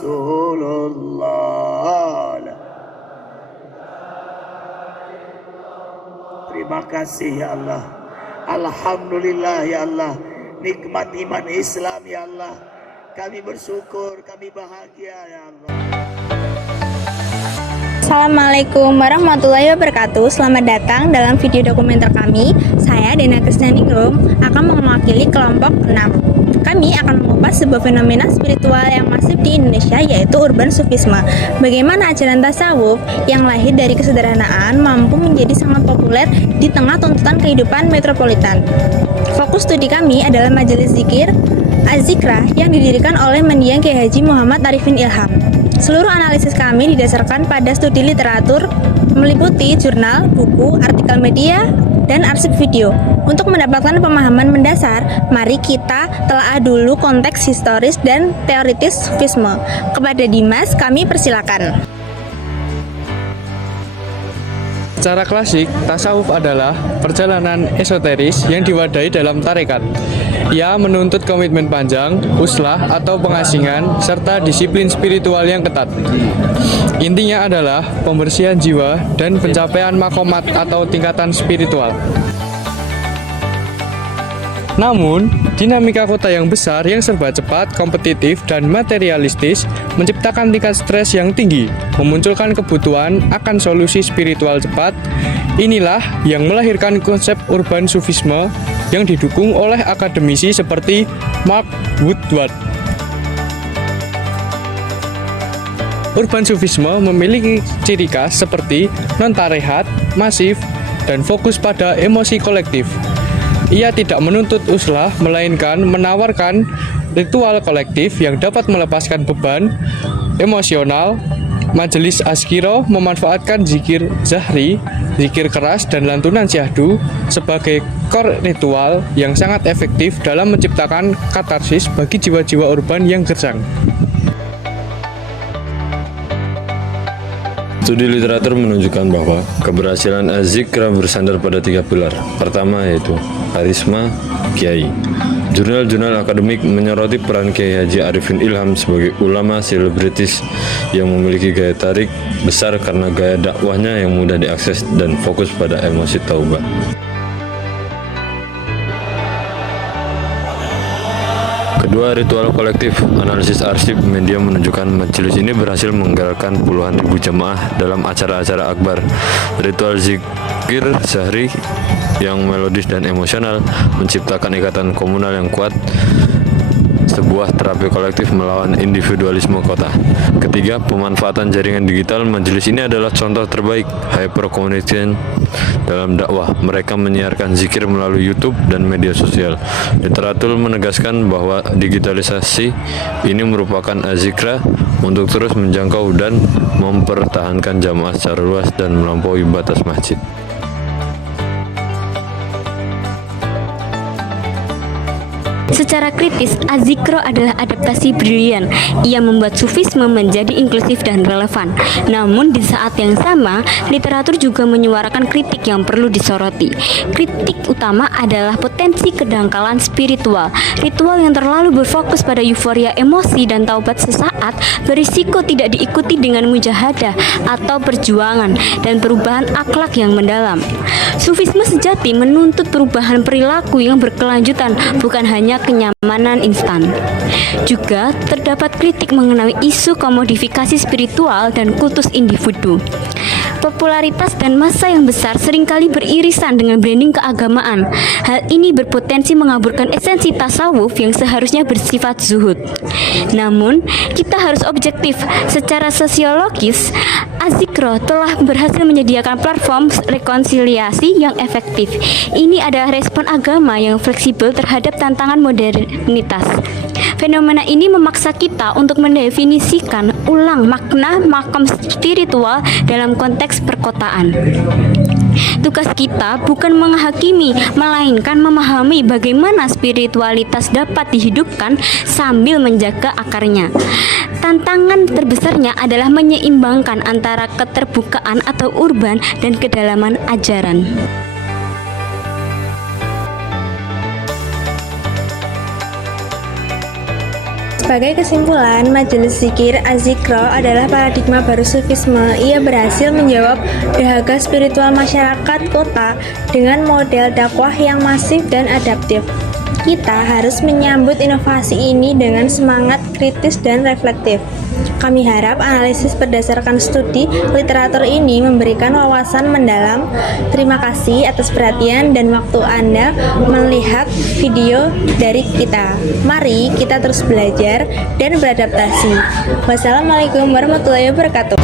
Rasulullah. Terima kasih ya Allah. Alhamdulillah ya Allah. Nikmat iman Islam ya Allah. Kami bersyukur, kami bahagia ya Allah. Assalamualaikum warahmatullahi wabarakatuh. Selamat datang dalam video dokumenter kami. Saya Dena Krisnaningrum akan mewakili kelompok 6. Kami akan mengupas sebuah fenomena spiritual yang masif di Indonesia, yaitu urban sufisme. Bagaimana ajaran tasawuf yang lahir dari kesederhanaan mampu menjadi sangat populer di tengah tuntutan kehidupan metropolitan. Fokus studi kami adalah majelis zikir Az-Zikrah yang didirikan oleh mendiang Kiai Haji Muhammad Arifin Ilham. Seluruh analisis kami didasarkan pada studi literatur, meliputi jurnal, buku, artikel media, dan arsip video. Untuk mendapatkan pemahaman mendasar, mari kita telah dulu konteks historis dan teoritis sufisme. Kepada Dimas, kami persilakan. Secara klasik, tasawuf adalah perjalanan esoteris yang diwadahi dalam tarekat. Ia menuntut komitmen panjang, uslah atau pengasingan, serta disiplin spiritual yang ketat. Intinya adalah pembersihan jiwa dan pencapaian makomat atau tingkatan spiritual. Namun, dinamika kota yang besar yang serba cepat, kompetitif, dan materialistis menciptakan tingkat stres yang tinggi, memunculkan kebutuhan akan solusi spiritual cepat. Inilah yang melahirkan konsep urban sufisme yang didukung oleh akademisi seperti Mark Woodward. Urban sufisme memiliki ciri khas seperti non-tarehat, masif, dan fokus pada emosi kolektif. Ia tidak menuntut uslah, melainkan menawarkan ritual kolektif yang dapat melepaskan beban emosional. Majelis Azkiro memanfaatkan zikir zahri, zikir keras, dan lantunan syahdu sebagai core ritual yang sangat efektif dalam menciptakan katarsis bagi jiwa-jiwa urban yang gersang. Studi literatur menunjukkan bahwa keberhasilan Az-Zikrah bersandar pada 3 pilar. Pertama yaitu karisma Kiai. Jurnal-jurnal akademik menyoroti peran Kiai Haji Arifin Ilham sebagai ulama selebritis yang memiliki gaya tarik besar karena gaya dakwahnya yang mudah diakses dan fokus pada emosi taubah. Kedua, ritual kolektif. Analisis arsip media menunjukkan majelis ini berhasil menggerakkan puluhan ribu jemaah dalam acara-acara akbar. Ritual zikir sehari yang melodis dan emosional menciptakan ikatan komunal yang kuat, sebuah terapi kolektif melawan individualisme kota. Ketiga, pemanfaatan jaringan digital. Majelis ini adalah contoh terbaik hyper-communication dalam dakwah. Mereka menyiarkan zikir melalui YouTube dan media sosial. Literatur menegaskan bahwa digitalisasi ini merupakan Az-Zikrah untuk terus menjangkau dan mempertahankan jamaah secara luas dan melampaui batas masjid. Secara kritis, Az-Zikrah adalah adaptasi brilian. Ia membuat sufisme menjadi inklusif dan relevan. Namun di saat yang sama, literatur juga menyuarakan kritik yang perlu disoroti. Kritik utama adalah potensi kedangkalan spiritual. Ritual yang terlalu berfokus pada euforia emosi dan taubat sesaat berisiko tidak diikuti dengan mujahadah atau perjuangan dan perubahan akhlak yang mendalam. Sufisme sejati menuntut perubahan perilaku yang berkelanjutan, bukan hanya kenyamanan instan. Juga terdapat kritik mengenai isu komodifikasi spiritual dan kultus individu. Popularitas dan massa yang besar seringkali beririsan dengan branding keagamaan. Hal ini berpotensi mengaburkan esensi tasawuf yang seharusnya bersifat zuhud. Namun, kita harus objektif. Secara sosiologis, Az-Zikrah telah berhasil menyediakan platform rekonsiliasi yang efektif. Ini adalah respon agama yang fleksibel terhadap tantangan modernitas. Fenomena ini memaksa kita untuk mendefinisikan ulang makna makom spiritual dalam konteks perkotaan. Tugas kita bukan menghakimi, melainkan memahami bagaimana spiritualitas dapat dihidupkan sambil menjaga akarnya. Tantangan terbesarnya adalah menyeimbangkan antara keterbukaan atau urban dan kedalaman ajaran. Sebagai kesimpulan, Majelis Zikir Az-Zikro adalah paradigma baru Sufisme. Ia berhasil menjawab dahaga spiritual masyarakat kota dengan model dakwah yang masif dan adaptif. Kita harus menyambut inovasi ini dengan semangat kritis dan reflektif. Kami harap analisis berdasarkan studi literatur ini memberikan wawasan mendalam. Terima kasih atas perhatian dan waktu Anda melihat video dari kita. Mari kita terus belajar dan beradaptasi. Wassalamualaikum warahmatullahi wabarakatuh.